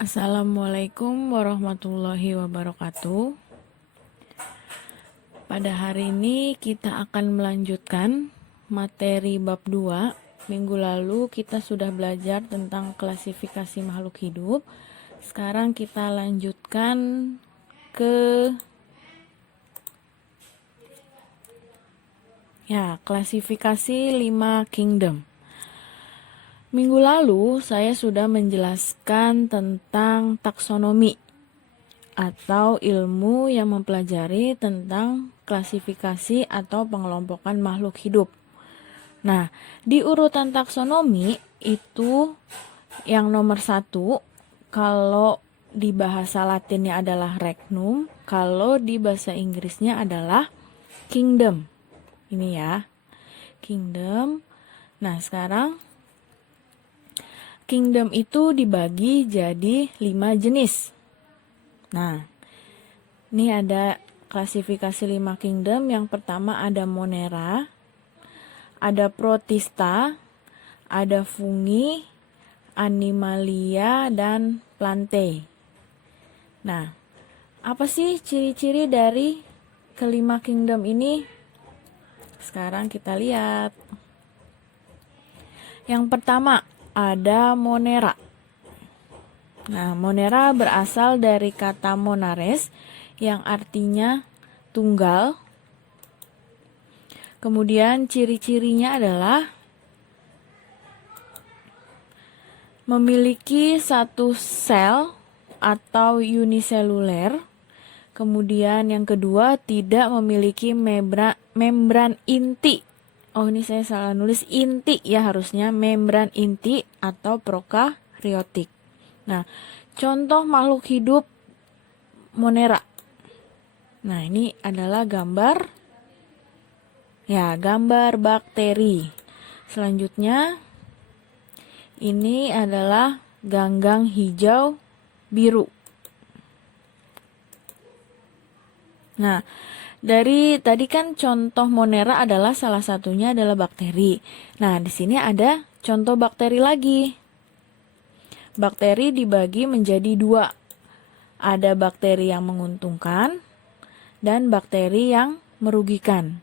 Assalamualaikum warahmatullahi wabarakatuh. Pada hari ini kita akan melanjutkan materi bab 2. Minggu lalu kita sudah belajar tentang klasifikasi makhluk hidup. Sekarang kita lanjutkan ke klasifikasi 5 kingdom. Minggu lalu saya sudah menjelaskan tentang taksonomi atau ilmu yang mempelajari tentang klasifikasi atau pengelompokan makhluk hidup. Nah, di urutan taksonomi itu yang nomor 1, kalau di bahasa Latinnya adalah regnum, kalau di bahasa Inggrisnya adalah kingdom. Ini ya, kingdom. Nah, sekarang kingdom itu dibagi jadi 5 jenis. Nah, ini ada klasifikasi 5 kingdom. Yang pertama ada Monera, ada Protista, ada Fungi, Animalia, dan Plantae. Nah, apa sih ciri-ciri dari kelima kingdom ini? Sekarang kita lihat. Yang pertama ada Monera. Nah, Monera berasal dari kata monares yang artinya tunggal. Kemudian ciri-cirinya adalah memiliki satu sel atau uniseluler. Kemudian yang kedua tidak memiliki membran inti. Oh, ini saya salah nulis, inti ya harusnya, membran inti atau prokaryotik. Nah, contoh makhluk hidup Monera. Nah, ini adalah gambar bakteri. Selanjutnya ini adalah ganggang hijau biru. Nah, dari tadi kan contoh Monera adalah salah satunya adalah bakteri. Nah, di sini ada contoh bakteri lagi. Bakteri dibagi menjadi 2. Ada bakteri yang menguntungkan dan bakteri yang merugikan.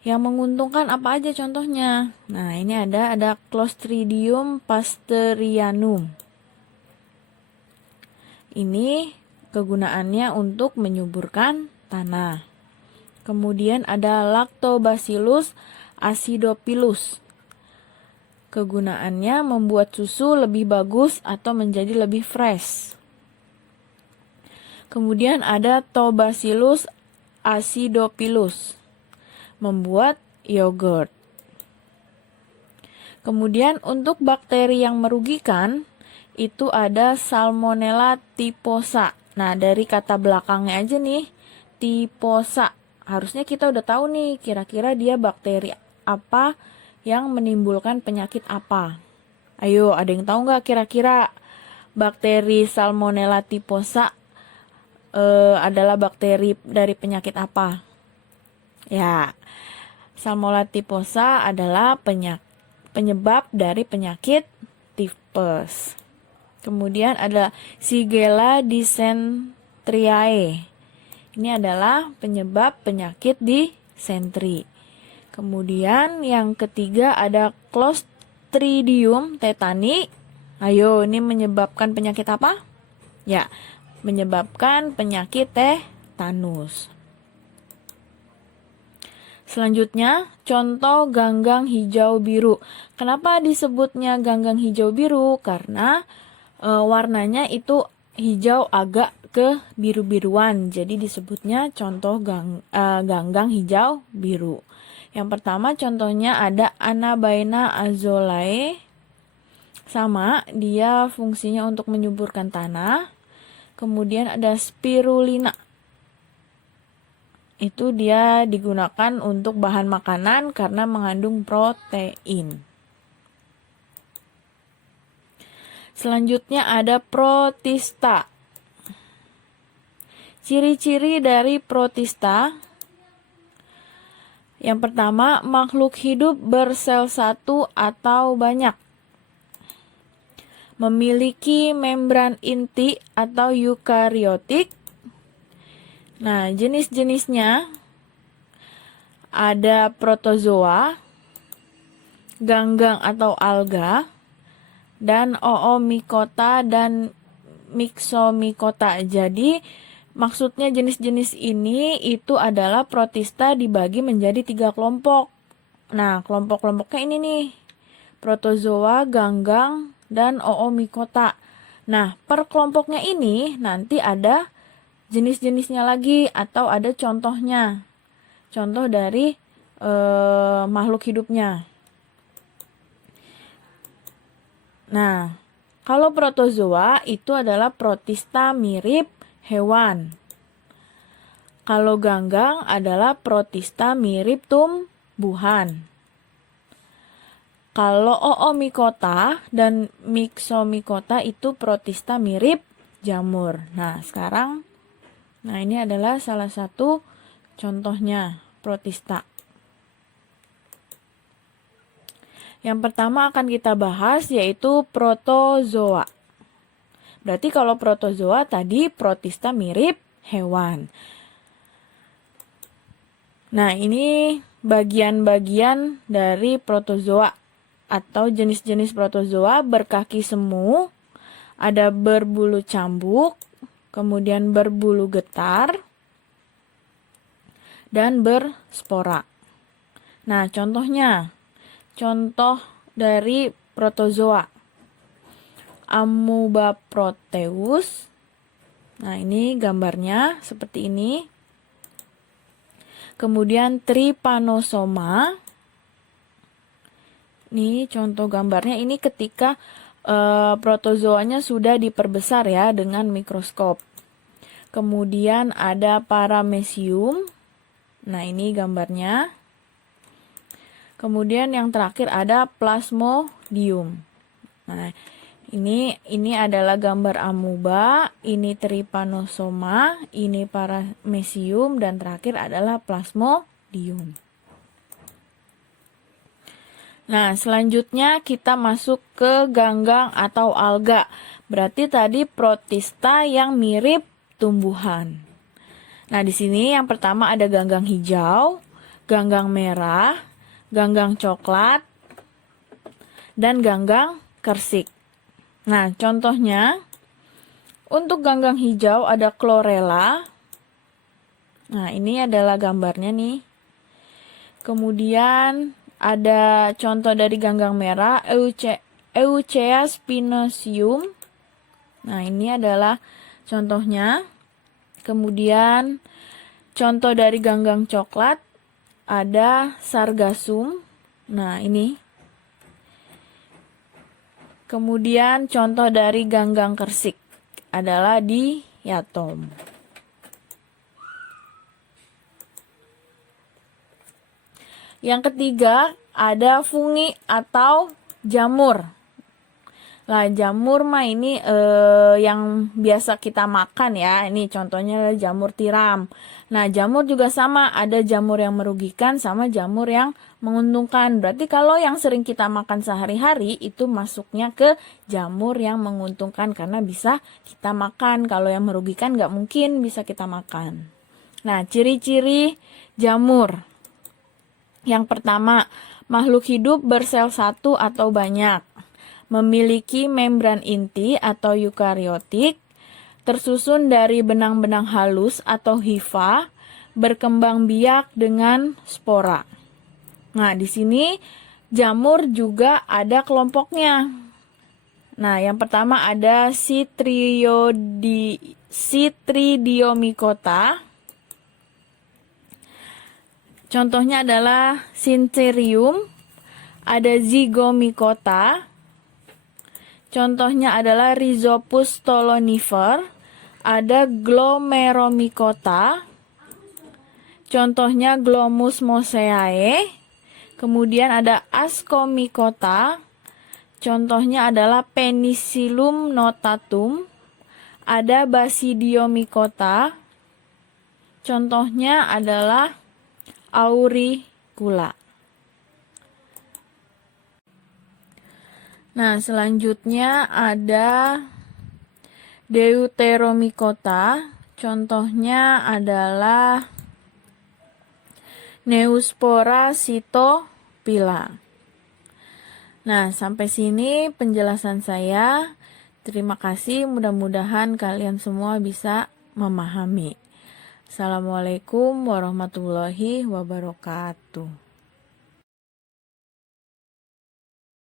Yang menguntungkan apa aja contohnya? Nah, ini ada Clostridium pasterianum. Ini kegunaannya untuk menyuburkan tanah. Kemudian ada Lactobacillus acidophilus. Kegunaannya membuat susu lebih bagus atau menjadi lebih fresh. Kemudian ada Tobacillus acidophilus, membuat yogurt. Kemudian untuk bakteri yang merugikan itu ada Salmonella typhosa. Nah, dari kata belakangnya aja nih, typhosa. Harusnya kita udah tahu nih kira-kira dia bakteri apa yang menimbulkan penyakit apa. Ayo, ada yang tahu nggak kira-kira bakteri Salmonella typhosa adalah bakteri dari penyakit apa? Ya, Salmonella typhosa adalah penyebab dari penyakit tipes. Kemudian ada Shigella dysenteriae. Ini adalah penyebab penyakit disentri. Kemudian yang ketiga ada Clostridium tetani. Ayo, ini menyebabkan penyakit apa? Ya, menyebabkan penyakit tetanus. Selanjutnya, contoh ganggang hijau biru. Kenapa disebutnya ganggang hijau biru? Karena warnanya itu hijau agak ke biru-biruan. Jadi disebutnya contoh ganggang hijau biru. Yang pertama contohnya ada Anabaena azolae. Sama, dia fungsinya untuk menyuburkan tanah. Kemudian ada Spirulina. Itu dia digunakan untuk bahan makanan karena mengandung protein. Selanjutnya ada Protista. Ciri-ciri dari Protista. Yang pertama, makhluk hidup bersel satu atau banyak. memiliki membran inti atau eukariotik. Nah, jenis-jenisnya ada protozoa, ganggang atau alga, dan oomycota dan myxomycota. Jadi, maksudnya jenis-jenis ini itu adalah protista dibagi menjadi 3 kelompok. Nah, kelompok-kelompoknya ini nih, protozoa, ganggang, dan oomycota. Nah, per kelompoknya ini nanti ada jenis-jenisnya lagi atau ada contohnya. Contoh dari makhluk hidupnya. Nah, kalau protozoa itu adalah protista mirip hewan. Kalau ganggang adalah protista mirip tumbuhan. Kalau oomycota dan myxomycota itu protista mirip jamur. Nah, sekarang ini adalah salah satu contohnya protista. Yang pertama akan kita bahas yaitu protozoa. Berarti kalau protozoa tadi protista mirip hewan. Nah, ini bagian-bagian dari protozoa atau jenis-jenis protozoa berkaki semu, ada berbulu cambuk, kemudian berbulu getar, dan berspora. Nah, contoh dari protozoa. Amoeba proteus. Nah, ini gambarnya seperti ini. Kemudian Trypanosoma. Ini contoh gambarnya, ini ketika protozoanya sudah diperbesar ya dengan mikroskop. Kemudian ada Paramecium. Nah, ini gambarnya. Kemudian yang terakhir ada Plasmodium. Nah, ini adalah gambar amoeba, ini Trypanosoma, ini Paramecium, dan terakhir adalah Plasmodium. Nah, selanjutnya kita masuk ke ganggang atau alga. Berarti tadi protista yang mirip tumbuhan. Nah, di sini yang pertama ada ganggang hijau, ganggang merah, ganggang coklat, dan ganggang kersik. Nah, contohnya untuk ganggang hijau ada Chlorella. Nah, ini adalah gambarnya nih. Kemudian ada contoh dari ganggang merah, Eucea spinosum. Nah, ini adalah contohnya. Kemudian contoh dari ganggang coklat ada Sargassum. Nah, ini. Kemudian contoh dari ganggang kersik adalah Diatom. Yang ketiga ada fungi atau jamur. Nah, jamur mah ini yang biasa kita makan ya. Ini contohnya adalah jamur tiram. Nah, jamur juga sama, ada jamur yang merugikan sama jamur yang menguntungkan. Berarti kalau yang sering kita makan sehari-hari itu masuknya ke jamur yang menguntungkan karena bisa kita makan. Kalau yang merugikan nggak mungkin bisa kita makan. Nah, ciri-ciri jamur. Yang pertama, makhluk hidup bersel satu atau banyak, memiliki membran inti atau eukariotik, tersusun dari benang-benang halus atau hifa, berkembang biak dengan spora. Nah, di sini jamur juga ada kelompoknya. Nah, yang pertama ada Chytridiomycota. Contohnya adalah Syntherium, ada Zygomycota. Contohnya adalah Rhizopus stolonifer, ada Glomeromycota. Contohnya Glomus mosaeae. Kemudian ada Ascomycota. Contohnya adalah Penicillium notatum. Ada Basidiomycota. Contohnya adalah Auricula. Nah, selanjutnya ada Deuteromycota. Contohnya adalah Neospora cytophylla. Nah, sampai sini penjelasan saya. Terima kasih, mudah-mudahan kalian semua bisa memahami. Assalamualaikum warahmatullahi wabarakatuh.